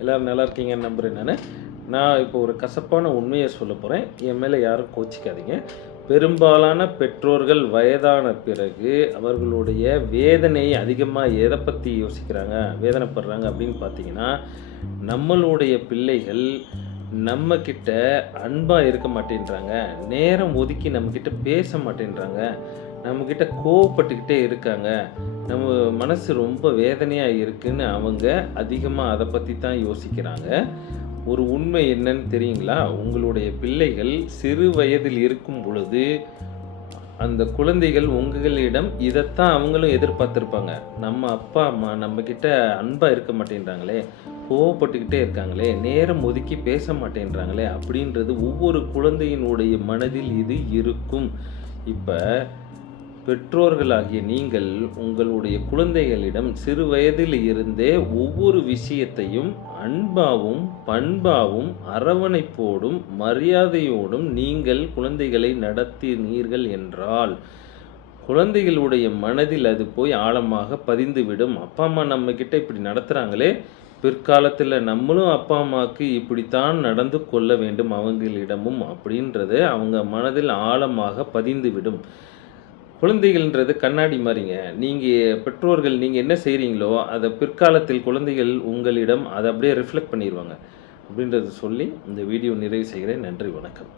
எல்லோரும் நல்லா இருக்கீங்கன்னு நம்புகிறேன் நான். நான் இப்போ ஒரு கசப்பான உண்மையை சொல்ல போகிறேன் என் மேலே யாரும் கோச்சிக்காதீங்க. பெரும்பாலான பெற்றோர்கள் வயதான பிறகு அவர்களுடைய வேதனை அதிகமாக எதை பற்றி யோசிக்கிறாங்க வேதனைப்படுறாங்க அப்படின்னு பார்த்தீங்கன்னா நம்மளுடைய பிள்ளைகள் நம்மக்கிட்ட அன்பாக இருக்க மாட்டேன்றாங்க. நேரம் ஒதுக்கி நம்மக்கிட்ட பேச மாட்டேன்றாங்க. நம்மக்கிட்ட கோவப்பட்டுக்கிட்டே இருக்காங்க. நம்ம மனசு ரொம்ப வேதனையாக இருக்குன்னு அவங்க அதிகமாக அதை பற்றி தான் யோசிக்கிறாங்க. ஒரு உண்மை என்னன்னு தெரியுங்களா? உங்களுடைய பிள்ளைகள் சிறு வயதில் இருக்கும் பொழுது அந்த குழந்தைகள் உங்களிடம் இதைத்தான் அவங்களும் எதிர்பார்த்துருப்பாங்க. நம்ம அப்பா அம்மா நம்மக்கிட்ட அன்பாக இருக்க மாட்டேன்றாங்களே கோவப்பட்டுக்கிட்டே இருக்காங்களே நேரம் ஒதுக்கி பேச மாட்டேன்றாங்களே அப்படின்றது ஒவ்வொரு குழந்தையினுடைய மனதில் இது இருக்கும். இப்போ பெற்றோர்களாகிய நீங்கள் உங்களுடைய குழந்தைகளிடம் சிறு வயதில் இருந்தே ஒவ்வொரு விஷயத்தையும் அன்பாவும் பண்பாவும் அரவணைப்போடும் மரியாதையோடும் நீங்கள் குழந்தைகளை நடத்தினீர்கள் என்றால் குழந்தைகளுடைய மனதில் அது போய் ஆழமாக பதிந்துவிடும். அப்பா அம்மா நம்ம கிட்ட இப்படி நடத்துகிறாங்களே பிற்காலத்தில் நம்மளும் அப்பா அம்மாவுக்கு இப்படித்தான் நடந்து கொள்ள வேண்டும் அவங்களிடமும் அப்படின்றது அவங்க மனதில் ஆழமாக பதிந்துவிடும். குழந்தைகள்ன்றது கண்ணாடி மாதிரிங்க. நீங்கள் பெற்றோர்கள் நீங்கள் என்ன செய்கிறீங்களோ அதை பிற்காலத்தில் குழந்தைகள் உங்களிடம் அதை அப்படியே ரிஃப்ளெக்ட் பண்ணிடுவாங்க அப்படின்றத சொல்லி இந்த வீடியோ நிறைவு செய்கிறேன். நன்றி வணக்கம்.